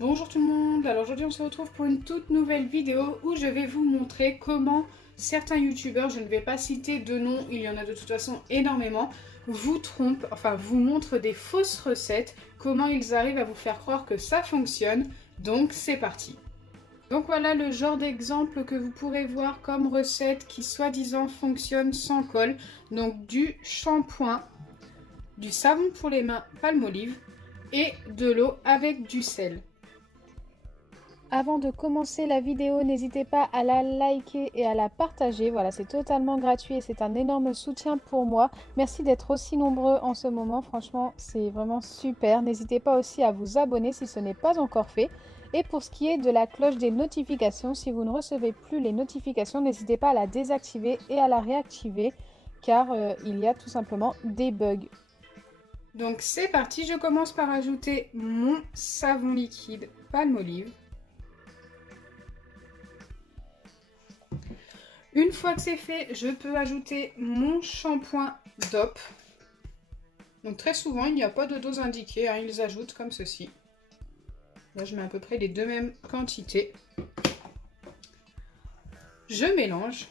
Bonjour tout le monde, alors aujourd'hui on se retrouve pour une toute nouvelle vidéo où je vais vous montrer comment certains youtubeurs, je ne vais pas citer de nom, il y en a de toute façon énormément, vous trompent, enfin vous montrent des fausses recettes, comment ils arrivent à vous faire croire que ça fonctionne, donc c'est parti. Donc voilà le genre d'exemple que vous pourrez voir comme recette qui soi-disant fonctionne sans colle, donc du shampoing, du savon pour les mains Palmolive et de l'eau avec du sel. Avant de commencer la vidéo, n'hésitez pas à la liker et à la partager. Voilà, c'est totalement gratuit et c'est un énorme soutien pour moi. Merci d'être aussi nombreux en ce moment. Franchement, c'est vraiment super. N'hésitez pas aussi à vous abonner si ce n'est pas encore fait. Et pour ce qui est de la cloche des notifications, si vous ne recevez plus les notifications, n'hésitez pas à la désactiver et à la réactiver car il y a tout simplement des bugs. Donc c'est parti, je commence par ajouter mon savon liquide Palmolive. Une fois que c'est fait, je peux ajouter mon shampoing DOP. Donc très souvent, il n'y a pas de dose indiquée, hein, ils ajoutent comme ceci. Là, je mets à peu près les deux mêmes quantités. Je mélange.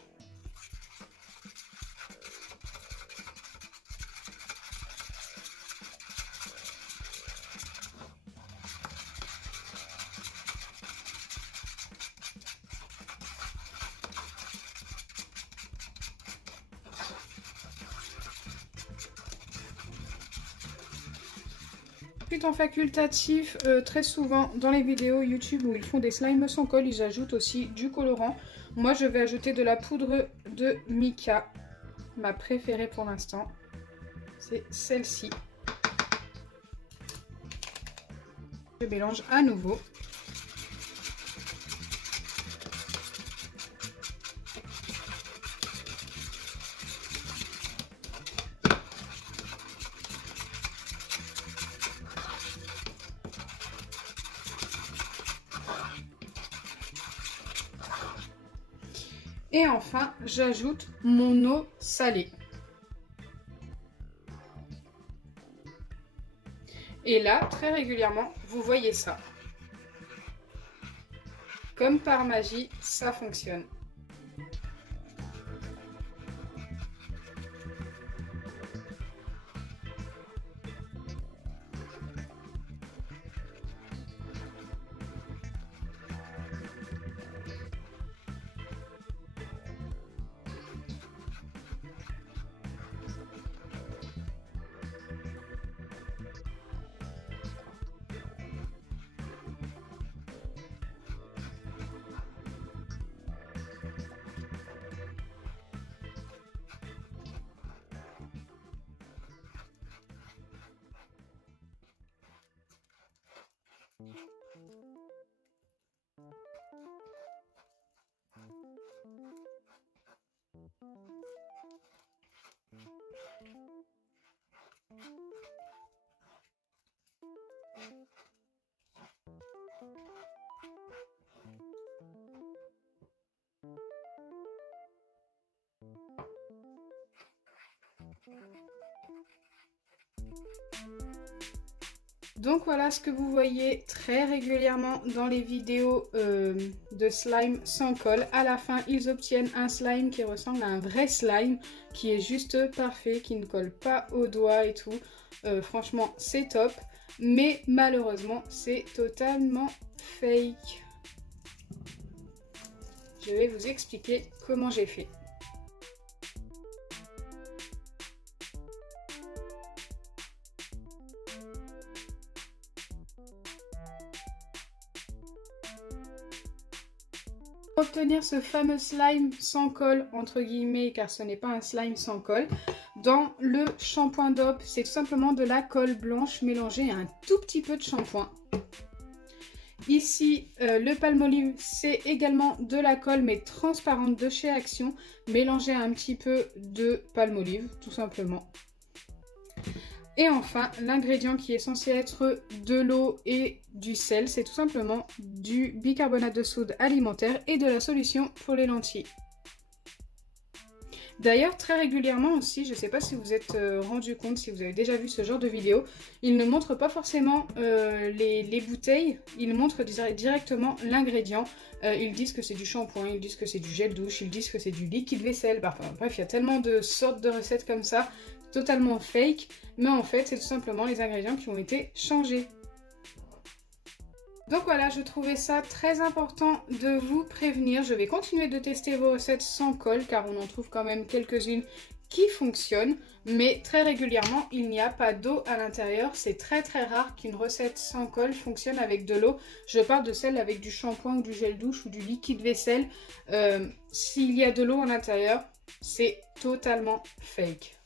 Ensuite en facultatif, très souvent dans les vidéos YouTube où ils font des slimes sans colle, ils ajoutent aussi du colorant. Moi je vais ajouter de la poudre de mica, ma préférée pour l'instant, c'est celle-ci. Je mélange à nouveau. Et enfin, j'ajoute mon eau salée. Et là, très régulièrement, vous voyez ça. Comme par magie, ça fonctionne. Donc voilà ce que vous voyez très régulièrement dans les vidéos de slime sans colle. À la fin, ils obtiennent un slime qui ressemble à un vrai slime, qui est juste parfait, qui ne colle pas aux doigts et tout. Franchement, c'est top. Mais malheureusement, c'est totalement fake. Je vais vous expliquer comment j'ai fait. Pour obtenir ce fameux slime sans colle, entre guillemets, car ce n'est pas un slime sans colle, dans le shampoing DOP, c'est tout simplement de la colle blanche mélangée à un tout petit peu de shampoing. Ici, le Palmolive, c'est également de la colle, mais transparente de chez Action, mélangée à un petit peu de Palmolive, tout simplement. Et enfin, l'ingrédient qui est censé être de l'eau et du sel, c'est tout simplement du bicarbonate de soude alimentaire et de la solution pour les lentilles. D'ailleurs, très régulièrement aussi, je ne sais pas si vous êtes rendu compte, si vous avez déjà vu ce genre de vidéo, ils ne montrent pas forcément les bouteilles, ils montrent directement l'ingrédient. Ils disent que c'est du shampoing, ils disent que c'est du gel douche, ils disent que c'est du liquide vaisselle. Enfin, bref, il y a tellement de sortes de recettes comme ça, totalement fake, mais en fait, c'est tout simplement les ingrédients qui ont été changés. Donc voilà, je trouvais ça très important de vous prévenir. Je vais continuer de tester vos recettes sans colle car on en trouve quand même quelques-unes qui fonctionnent. Mais très régulièrement, il n'y a pas d'eau à l'intérieur. C'est très rare qu'une recette sans colle fonctionne avec de l'eau. Je parle de celle avec du shampoing ou du gel douche ou du liquide vaisselle. S'il y a de l'eau à l'intérieur, c'est totalement fake.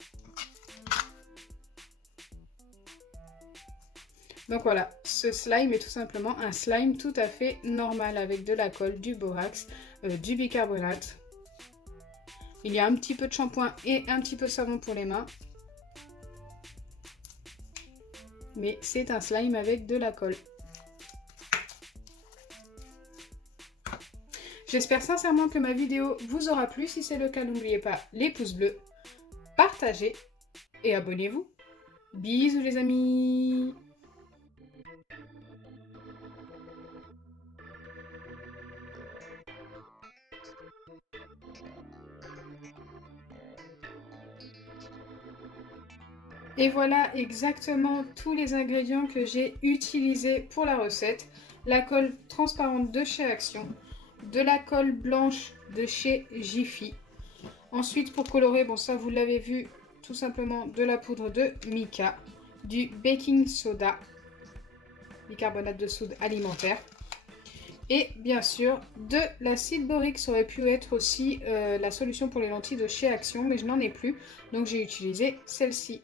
Donc voilà, ce slime est tout simplement un slime tout à fait normal avec de la colle, du borax, du bicarbonate. Il y a un petit peu de shampoing et un petit peu de savon pour les mains. Mais c'est un slime avec de la colle. J'espère sincèrement que ma vidéo vous aura plu. Si c'est le cas, n'oubliez pas les pouces bleus, partagez et abonnez-vous. Bisous les amis! Et voilà exactement tous les ingrédients que j'ai utilisés pour la recette. La colle transparente de chez Action, de la colle blanche de chez Jiffy. Ensuite pour colorer, bon ça vous l'avez vu, tout simplement de la poudre de mica, du baking soda, bicarbonate de soude alimentaire. Et bien sûr de l'acide borique, ça aurait pu être aussi la solution pour les lentilles de chez Action, mais je n'en ai plus, donc j'ai utilisé celle-ci.